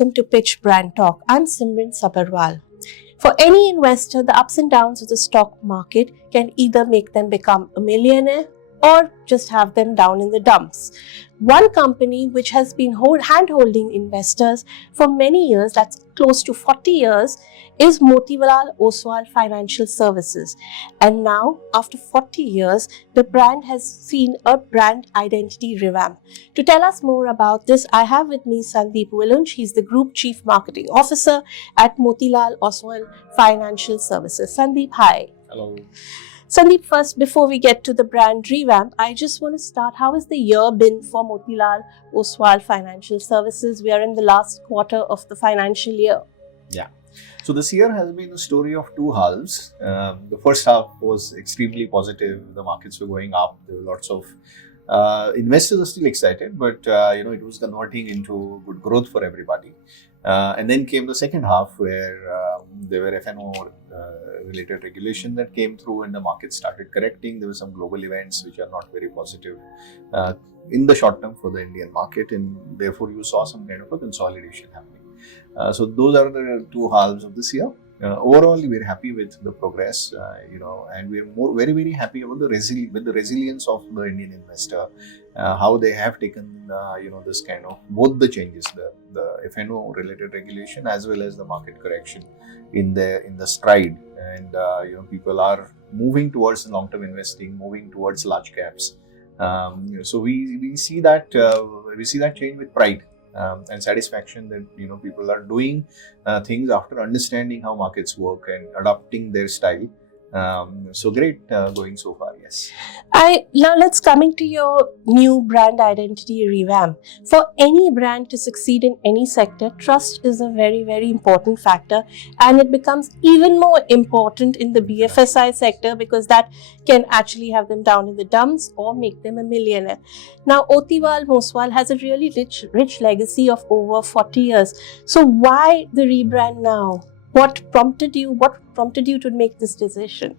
welcome to Pitch Brand Talk. I'm Simran Sabarwal. For any investor, the ups and downs of the stock market can either make them become a millionaire or just have them down in the dumps. One company which has been hand-holding investors for many years, that's close to 40 years, is Motilal Oswal Financial Services. And now, after 40 years, the brand has seen a brand identity revamp. To tell us more about this, I have with me Sandeep Walunj. He's the Group Chief Marketing Officer at Motilal Oswal Financial Services. Sandeep, hi. Hello. Sandeep, first, before we get to the brand revamp, I just want to start. How has the year been for Motilal Oswal Financial Services? We are in the last quarter of the financial year. Yeah. So this year has been a story of two halves. The first half was extremely positive. The markets were going up. There were lots of investors are still excited, but it was converting into good growth for everybody. And then came the second half where there were F&O related regulation that came through and the market started correcting. There were some global events which are not very positive in the short term for the Indian market, and therefore you saw some kind of a consolidation happening. So those are the two halves of this year. Overall, we're happy with the progress, and we're very, very happy about the resilience of the Indian investor, how they have taken, this kind of both the changes, the F&O related regulation as well as the market correction in the stride, and people are moving towards long-term investing, moving towards large caps. So we see that change with pride. And satisfaction that people are doing things after understanding how markets work and adopting their style. So great going so far, yes. Now let's coming to your new brand identity revamp. For any brand to succeed in any sector, trust is a very, very important factor, and it becomes even more important in the BFSI sector because that can actually have them down in the dumps or make them a millionaire. Now, Motilal Oswal has a really rich legacy of over 40 years. So why the rebrand now? What prompted you to make this decision?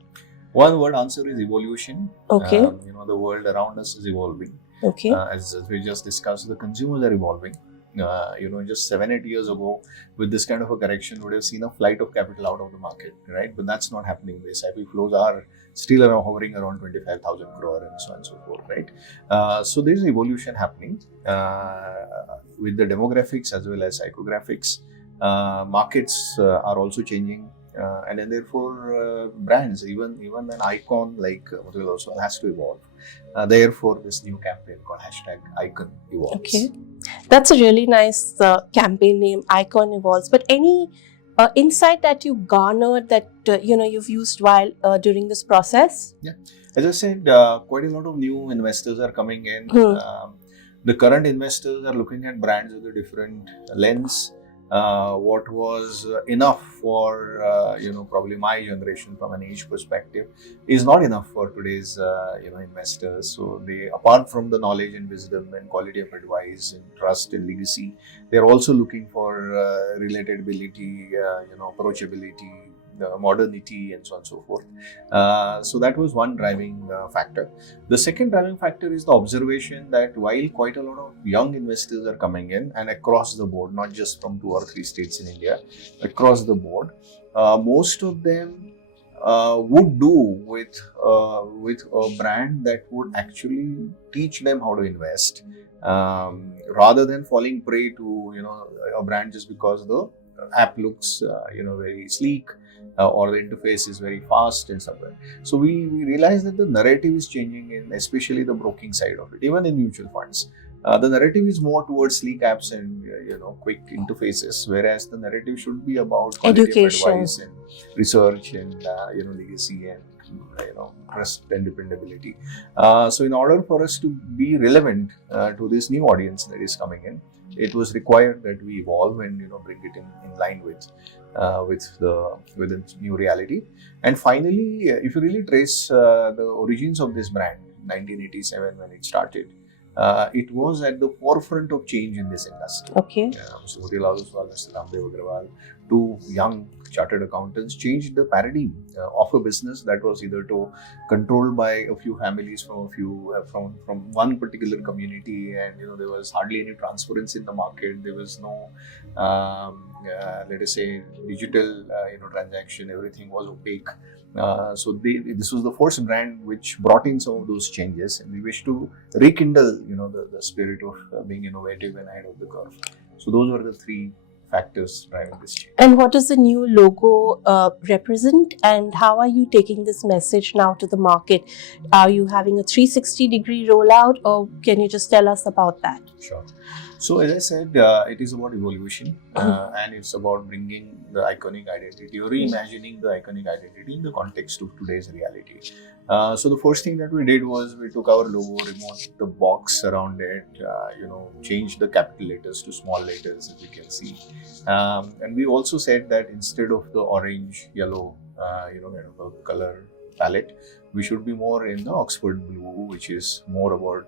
One word answer is evolution. Okay. The world around us is evolving. Okay. As we just discussed, the consumers are evolving. Just 7-8 years ago, with this kind of a correction, we would have seen a flight of capital out of the market, right? But that's not happening. The SIP flows are still hovering around 25,000 crore and so on and so forth, right? So there's evolution happening with the demographics as well as psychographics. Markets are also changing, and then therefore brands, even an icon like Motilal Oswal has to evolve. Therefore, this new campaign called #Icon Evolves. Okay, that's a really nice campaign name, Icon Evolves. But any insight that you garnered that you've used while during this process? Yeah, as I said, quite a lot of new investors are coming in. The current investors are looking at brands with a different lens. What was enough for probably my generation from an age perspective is not enough for today's investors. So they, apart from the knowledge and wisdom and quality of advice and trust and legacy, they're also looking for relatability, approachability, modernity, and so on and so forth. So that was one driving factor. The second driving factor is the observation that while quite a lot of young investors are coming in and across the board, not just from 2 or 3 states in India, across the board, most of them would do with a brand that would actually teach them how to invest, rather than falling prey to a brand just because the app looks very sleek, or the interface is very fast and stuff like that. So we realize that the narrative is changing in especially the broking side of it, even in mutual funds. The narrative is more towards sleek apps and quick interfaces, whereas the narrative should be about education, advice and research and legacy and trust and dependability. So in order for us to be relevant to this new audience that is coming in, it was required that we evolve and bring it in line with the new reality. And finally, if you really trace the origins of this brand, 1987 when it started, it was at the forefront of change in this industry. Okay. So Motilal Oswal, Mr. Ramdev Agrawal, two young chartered accountants changed the paradigm of a business that was either controlled by a few families from one particular community, and there was hardly any transparency in the market. There was no let us say digital transaction. Everything was opaque. So this was the first brand which brought in some of those changes, and we wish to rekindle the spirit of being innovative and ahead of the curve. So those were the three factors driving this change. And what does the new logo represent, and how are you taking this message now to the market? Are you having a 360-degree rollout, or can you just tell us about that? Sure. So as I said, it is about evolution, and it's about bringing the iconic identity or reimagining the iconic identity in the context of today's reality. So the first thing that we did was we took our logo, removed the box around it, changed the capital letters to small letters, as you can see. And we also said that instead of the orange, yellow, kind of a color palette, we should be more in the Oxford blue, which is more about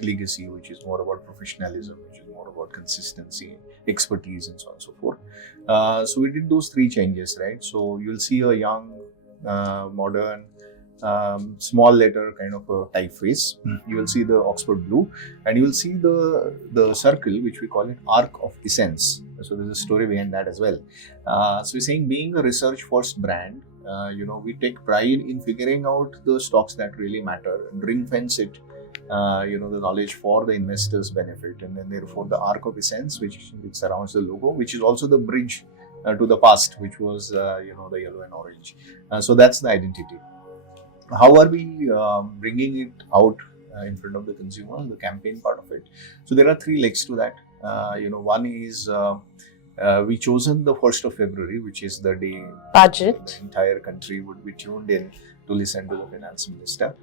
legacy, which is more about professionalism, which is more about consistency, expertise, and so on and so forth. So we did those three changes, right? So you'll see a young, modern, small letter kind of a typeface. You will see the Oxford blue, and you will see the circle, which we call it arc of essence. So there's a story behind that as well. So we're saying, being a research first brand, we take pride in figuring out the stocks that really matter and ring fence it, the knowledge for the investors' benefit, and then therefore the arc of essence, which surrounds the logo, which is also the bridge to the past, which was the yellow and orange. So that's the identity. How are we bringing it out in front of the consumer, the campaign part of it? So there are three legs to that. One is we chosen the 1st of February, which is the day budget. The entire country would be tuned in to listen to the finance minister.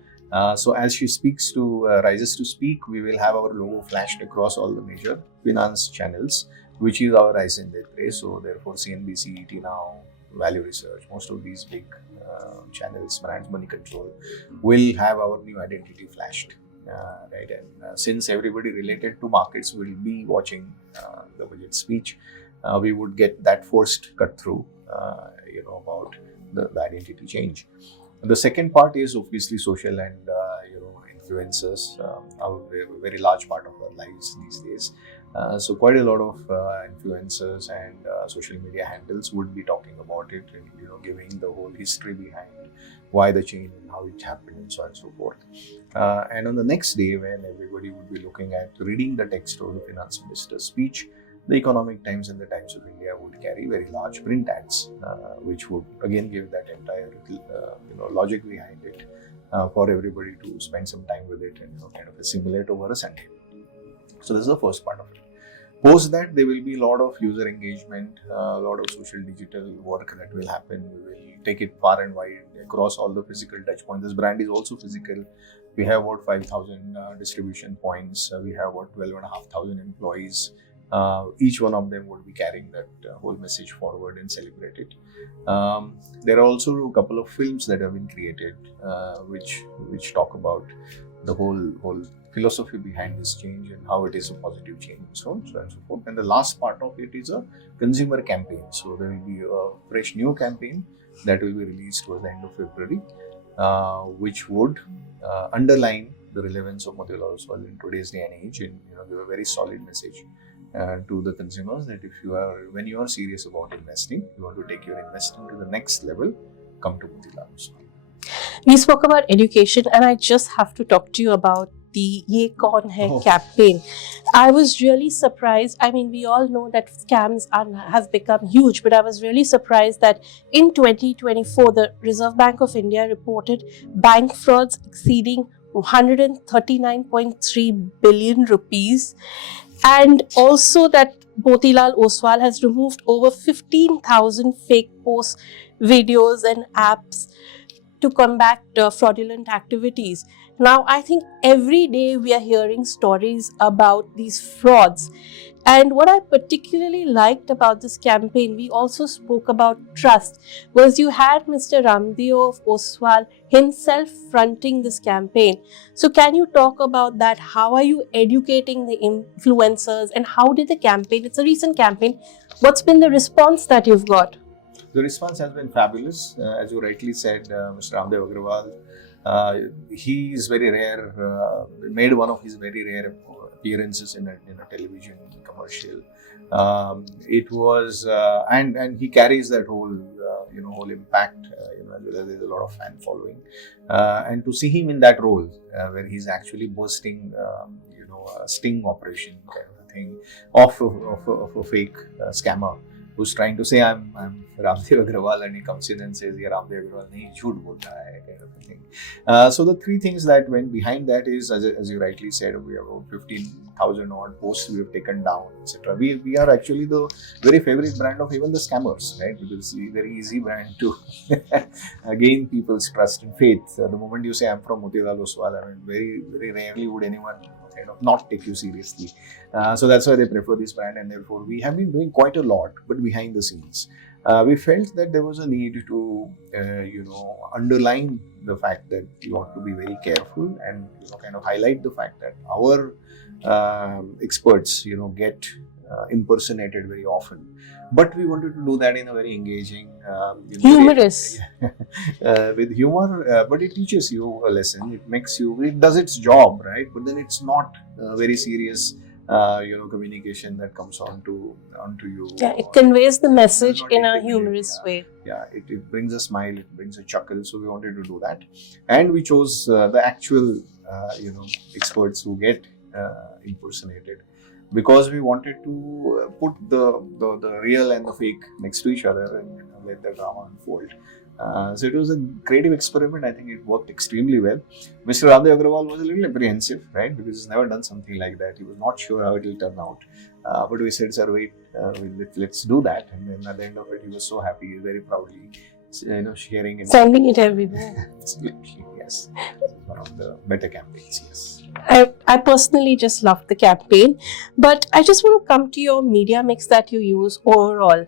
So as she rises to speak, we will have our logo flashed across all the major finance channels, which is our rise in that race. So therefore, CNBC, ET Now, Value Research, most of these big channels, Brands Money Control, will have our new identity flashed. Right, and since everybody related to markets will be watching the budget speech, we would get that first cut through, about the identity change. And the second part is obviously social and influencers, a very large part of our lives these days. So quite a lot of influencers and social media handles would be talking about it and giving the whole history behind why the change and how it happened and so on and so forth. And on the next day, when everybody would be looking at reading the text of the finance minister's speech, the Economic Times and the Times of India would carry very large print ads, which would again give that entire logic behind it for everybody to spend some time with it and kind of assimilate over a Sunday. So this is the first part of it. Post that, there will be a lot of user engagement, a lot of social digital work that will happen. We will take it far and wide across all the physical touch points. This brand is also physical. We have about 5,000 distribution points. We have about 12,500 employees. Each one of them would be carrying that whole message forward and celebrate it. There are also a couple of films that have been created, which talk about the whole philosophy behind this change and how it is a positive change, so on and so forth. And the last part of it is a consumer campaign. So there will be a fresh new campaign that will be released towards the end of February, which would underline the relevance of Motilal Oswal in today's day and age, and give a very solid message to the consumers that when you are serious about investing, you want to take your investing to the next level, come to Motilal Oswal. We spoke about education, and I just have to talk to you about the Ye Kaun Hai campaign. I was really surprised. I mean, we all know that scams have become huge, but I was really surprised that in 2024, the Reserve Bank of India reported bank frauds exceeding 139.3 billion rupees, and also that Motilal Oswal has removed over 15,000 fake posts, videos and apps to combat fraudulent activities. Now, I think every day we are hearing stories about these frauds. And what I particularly liked about this campaign, we also spoke about trust, was you had Mr. Ramdeo Oswal himself fronting this campaign. So can you talk about that? How are you educating the influencers, and how did the campaign, it's a recent campaign, what's been the response that you've got? The response has been fabulous. As you rightly said, Mr. Ramdev Agrawal, he is very rare, made one of his very rare appearances in a television commercial. It was, and he carries that whole impact, as well as there's a lot of fan following. And to see him in that role, where he's actually bursting, a sting operation kind of a thing of a fake scammer who's trying to say I'm Ramdev Agrawal, and he comes in and says, "Yeah, Ramdev Agrawal nahi, jhoot bolta hai," kind of a thing. So the three things that went behind that is, as you rightly said, we have about 15,000 odd posts we have taken down, etc. We are actually the very favorite brand of even the scammers, right? Because it's a very easy brand to gain people's trust and faith. The moment you say I'm from Motilal Oswal, I mean, very very rarely would anyone kind of not take you seriously. So that's why they prefer this brand, and therefore we have been doing quite a lot, but behind the scenes. We felt that there was a need to, underline the fact that you want to be very careful and kind of highlight the fact that our experts, get impersonated very often. But we wanted to do that in a very engaging, humorous, with humor. But it teaches you a lesson. It does its job, right? But then it's not very serious. Communication that comes onto you. Yeah, it conveys the message in a humorous way. Yeah, it brings a smile, it brings a chuckle. So we wanted to do that, and we chose the actual, experts who get impersonated, because we wanted to put the real and the fake next to each other and let the drama unfold. So it was a creative experiment. I think it worked extremely well. Mr. Ramdev Agrawal was a little apprehensive, right? Because he's never done something like that. He was not sure how it will turn out. But we said, "Sir, wait, let's do that." And then at the end of it, he was so happy. He very proudly, sharing it. Sending it everywhere. Absolutely, yes. One of the better campaigns, yes. I personally just loved the campaign. But I just want to come to your media mix that you use overall.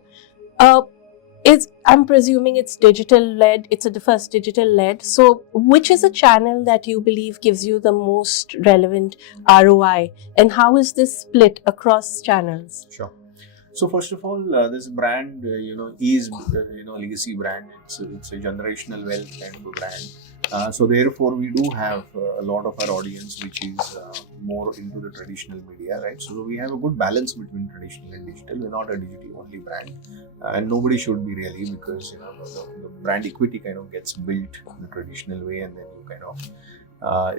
I'm presuming it's digital led. It's the first digital led. So, which is a channel that you believe gives you the most relevant ROI, and how is this split across channels? Sure. So first of all, this brand, is legacy brand. It's a generational wealth kind of a brand. So therefore, we do have a lot of our audience which is more into the traditional media, right? So we have a good balance between traditional and digital. We're not a digital only brand, and nobody should be really, because the brand equity kind of gets built in the traditional way, and then you kind of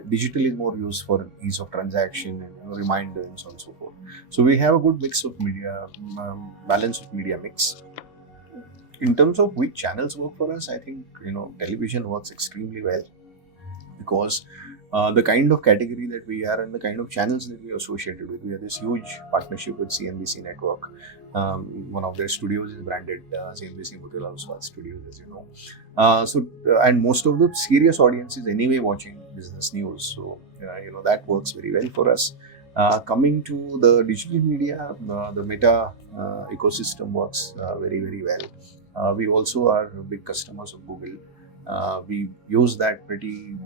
digital is more used for ease of transaction and reminders and so on and so forth. So we have a good mix of media, balance of media mix. In terms of which channels work for us, I think television works extremely well, because the kind of category that we are and the kind of channels that we are associated with. We have this huge partnership with CNBC Network. One of their studios is branded CNBC Motilal Oswal Studios, as you know. And most of the serious audience is anyway watching business news. So, that works very well for us. Coming to the digital media, the Meta ecosystem works very, very well. We also are big customers of Google. We use that pretty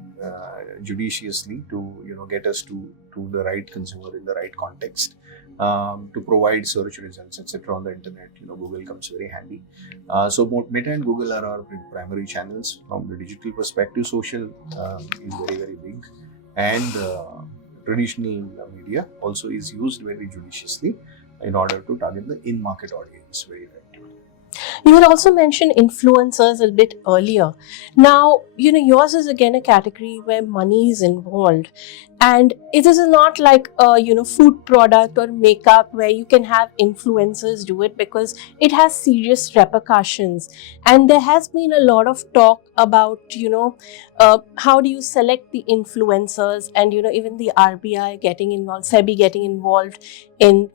judiciously to get us to the right consumer in the right context, to provide search results, etc. on the internet. Google comes very handy. So Meta and Google are our primary channels. From the digital perspective, social is very, very big, and traditional media also is used very judiciously in order to target the in-market audience very effectively. You had also mentioned influencers a bit earlier. Now, yours is again a category where money is involved. And it is not like a, food product or makeup where you can have influencers do it, because it has serious repercussions. And there has been a lot of talk about, how do you select the influencers, and, even the RBI getting involved, SEBI getting involved in,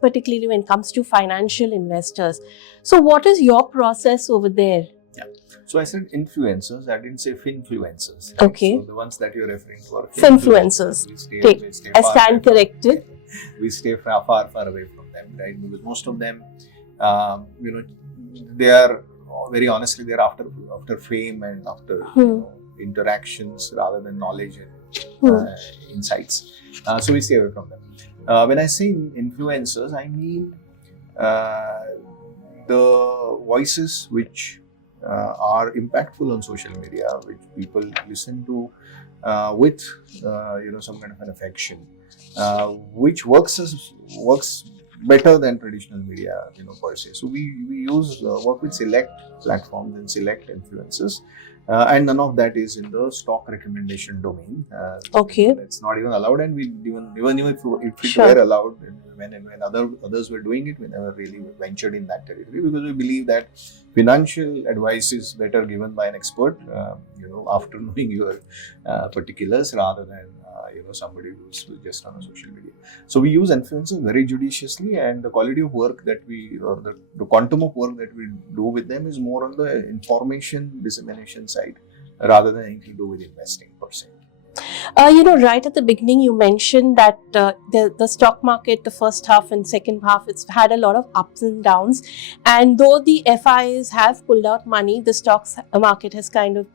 particularly when it comes to financial investors. So what is your process over there? Yeah. So I said influencers, I didn't say finfluencers. Right? Okay. So the ones that you're referring to are finfluencers. I stand corrected. We stay far away from them, right? Because most of them, they are, very honestly, they're after fame and after interactions rather than knowledge and insights. So we stay away from them. When I say influencers, I mean the voices which are impactful on social media, which people listen to with some kind of an affection, which works better than traditional media, per se. So we use work with select platforms and select influencers, and none of that is in the stock recommendation domain. Okay. It's not even allowed, and we even if it Sure. were allowed, when others were doing it, we never really ventured in that territory, because we believe that financial advice is better given by an expert, after knowing your particulars, rather than somebody who's just on a social media. So we use influencers very judiciously, and the quality of work that the quantum of work that we do with them is more on the information dissemination side, rather than anything to do with investing per se. Right at the beginning, you mentioned that the stock market, the first half and second half, it's had a lot of ups and downs. And though the FIs have pulled out money, the stocks market has kind of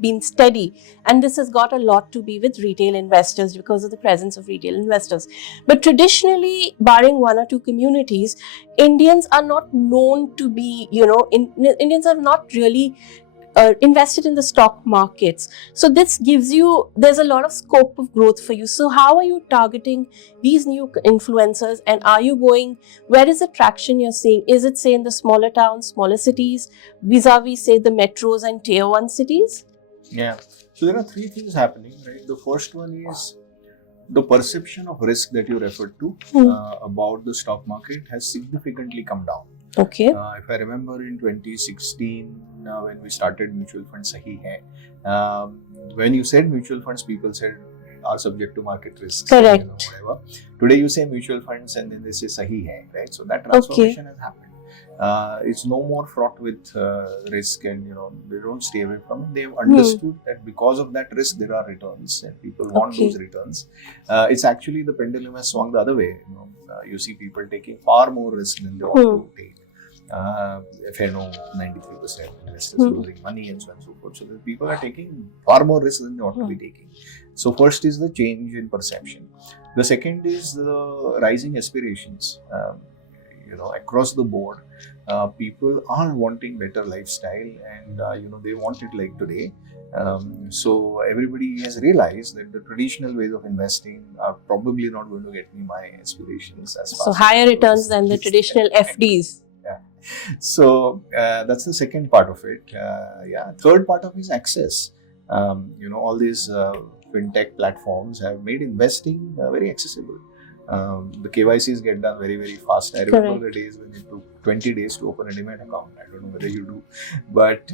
been steady. And this has got a lot to be with retail investors because of the presence of retail investors. But traditionally, barring one or two communities, Indians are not known to be, Indians are not really invested in the stock markets. So this there's a lot of scope of growth for you. So how are you targeting these new influencers, and where is the traction you're seeing? Is it, say, in the smaller towns, smaller cities, vis-a-vis, say, the metros and tier 1 cities? Yeah. So there are three things happening, right? The first one is the perception of risk that you referred to about the stock market has significantly come down. Okay. If I remember in 2016, when we started mutual fund Sahi Hai, when you said mutual funds, people said are subject to market risks. Correct. Whatever. Today you say mutual funds and then they say Sahi Hai, right? So that transformation has happened. It's no more fraught with risk, and they don't stay away from it. They've understood that because of that risk there are returns, and people want those returns. It's actually the pendulum has swung the other way. You see people taking far more risk than they ought to take. FNO 93%, investors losing money, and so on and so forth. So the people are taking far more risk than they ought to be taking. So first is the change in perception. The second is the rising aspirations. Across the board, people are wanting better lifestyle, and they want it like today. So everybody has realized that the traditional ways of investing are probably not going to get me my aspirations as fast. So higher returns than the traditional FDs. Yeah. So that's the second part of it. Third part of it is access. All these fintech platforms have made investing very accessible. The KYCs get done very, very fast. I remember the days when it took 20 days to open a demat account. I don't know whether you do. But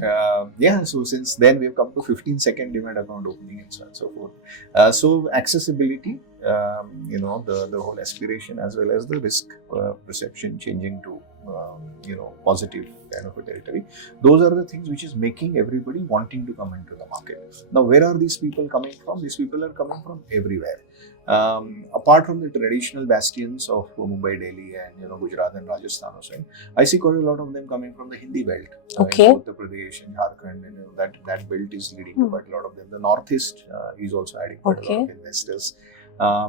so since then we've come to 15-second demat account opening, and so on and so forth. So accessibility, the whole aspiration, as well as the risk perception changing to positive kind of a territory. Those are the things which is making everybody wanting to come into the market. Now, where are these people coming from? These people are coming from everywhere. Apart from the traditional bastions of Mumbai, Delhi, and Gujarat and Rajasthan, I see quite a lot of them coming from the Hindi belt. Uttar Pradesh and Jharkhand, and that belt is leading to quite a lot of them. The Northeast is also adding quite a lot of investors.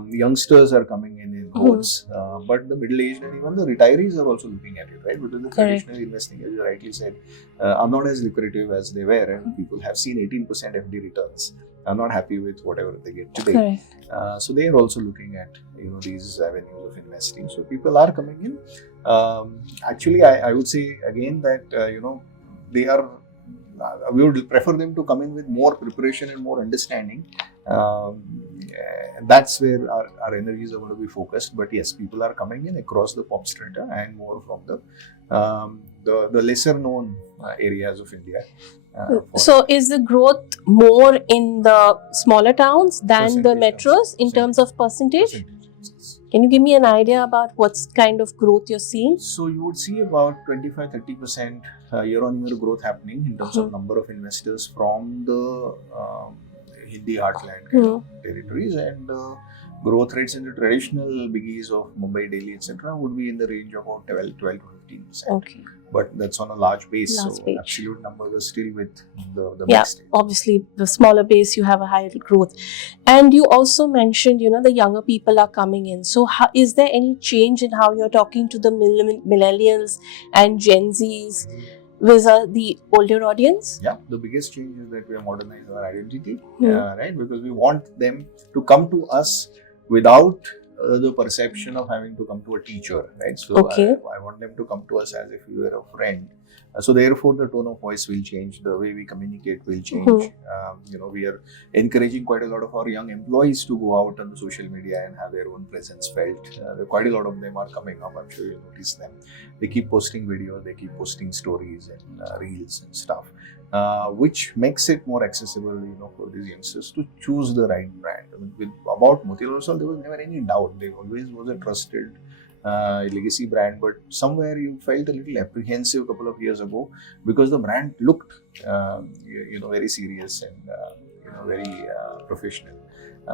Youngsters are coming in hordes, but the middle-aged and even the retirees are also looking at it, right? Because the traditional investing, as you rightly said, are not as lucrative as they were, and people have seen 18% FD returns. I'm not happy with whatever they get today. So they are also looking at these avenues of investing. So people are coming in. Actually, I would say again that they are. We would prefer them to come in with more preparation and more understanding. That's where our energies are going to be focused. But yes, people are coming in across the pop strata and more from the lesser known areas of India. So is the growth more in the smaller towns than the metros in terms of percentage? Can you give me an idea about what kind of growth you're seeing? So you would see about 25-30% year-on-year growth happening in terms of number of investors from the Hindi heartland territories, and growth rates in the traditional biggies of Mumbai, Delhi, etc. would be in the range of about 12 to 15%. Okay. But that's on a large base, Large so base. absolute numbers are still with the Yeah, mixed. obviously, the smaller base, you have a higher growth. And you also mentioned, the younger people are coming in. So, is there any change in how you're talking to the millennials and Gen Zs versus the older audience? Yeah, the biggest change is that we have modernized our identity, right? Because we want them to come to us without the perception of having to come to a teacher, right? So Okay. I want them to come to us as if we were a friend. So therefore, the tone of voice will change, the way we communicate will change. We are encouraging quite a lot of our young employees to go out on the social media and have their own presence felt. Quite a lot of them are coming up. I'm sure you'll notice them. They keep posting videos, they keep posting stories and reels and stuff, which makes it more accessible, for these youngsters to choose the right brand. I mean, about Motilal Oswal, there was never any doubt. There always was a trusted legacy brand, but somewhere you felt a little apprehensive a couple of years ago because the brand looked, very serious and very professional.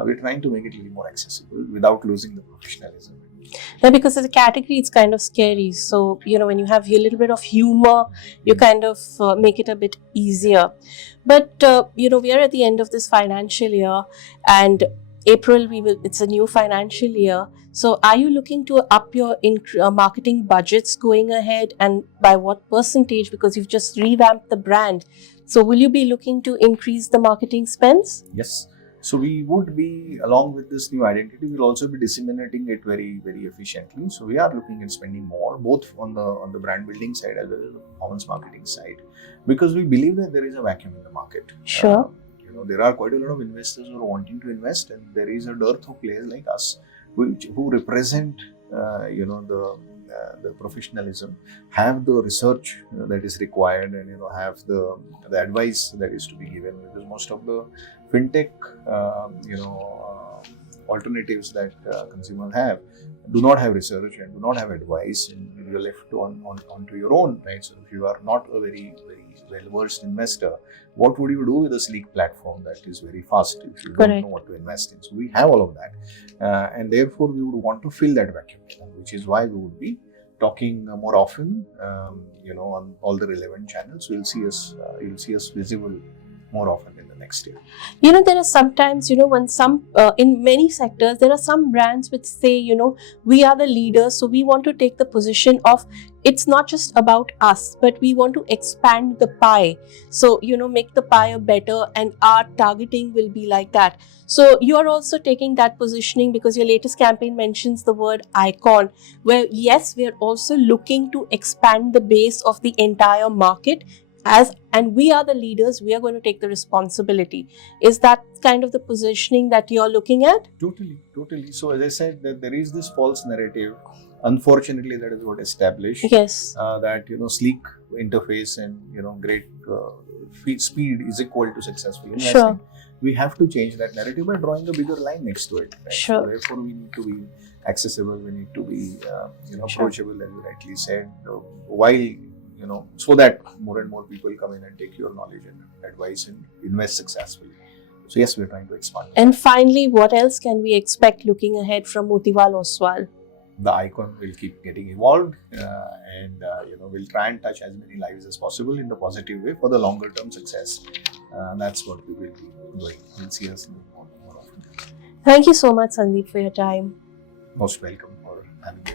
We're trying to make it a little more accessible without losing the professionalism. Yeah, because as a category, it's kind of scary. So, when you have a little bit of humor, you kind of make it a bit easier. But, we are at the end of this financial year, and April, it's a new financial year. So, are you looking to up your marketing budgets going ahead, and by what percentage? Because you've just revamped the brand. So, will you be looking to increase the marketing spends? Yes. So we would be, along with this new identity, we'll also be disseminating it very, very efficiently. So we are looking at spending more, both on the brand building side as well as the performance marketing side, because we believe that there is a vacuum in the market. Sure. There are quite a lot of investors who are wanting to invest, and there is a dearth of players like us, who represent, the professionalism, have the research that is required, and have the advice that is to be given, because most of the fintech alternatives that consumers have do not have research and do not have advice, and you're left onto your own, right? So if you are not a very, very well-versed investor, what would you do with a sleek platform that is very fast if you don't know what to invest in? So we have all of that, and therefore we would want to fill that vacuum, which is why we would be talking more often, on all the relevant channels. You'll see us visible more often in the next year. There are sometimes, when in many sectors, there are some brands which say, we are the leaders, so we want to take the position of, it's not just about us, but we want to expand the pie. So, make the pie better, and our targeting will be like that. So, you are also taking that positioning because your latest campaign mentions the word icon, where yes, we are also looking to expand the base of the entire market. And we are the leaders, we are going to take the responsibility. Is that kind of the positioning that you're looking at? Totally. So as I said, that there is this false narrative. Unfortunately, that is what established. Yes. That sleek interface and great speed is equal to successful investing. Sure. We have to change that narrative by drawing a bigger line next to it. Right? Sure. So therefore, we need to be accessible. We need to be approachable, as you rightly said. While so that more and more people come in and take your knowledge and advice and invest successfully. So yes, we're trying to expand. And finally, what else can we expect looking ahead from Motilal Oswal? The icon will keep getting evolved, and we'll try and touch as many lives as possible in the positive way for the longer term success. That's what we will be doing. You'll see us more often. Thank you so much, Sandeep, for your time. Most welcome for having me.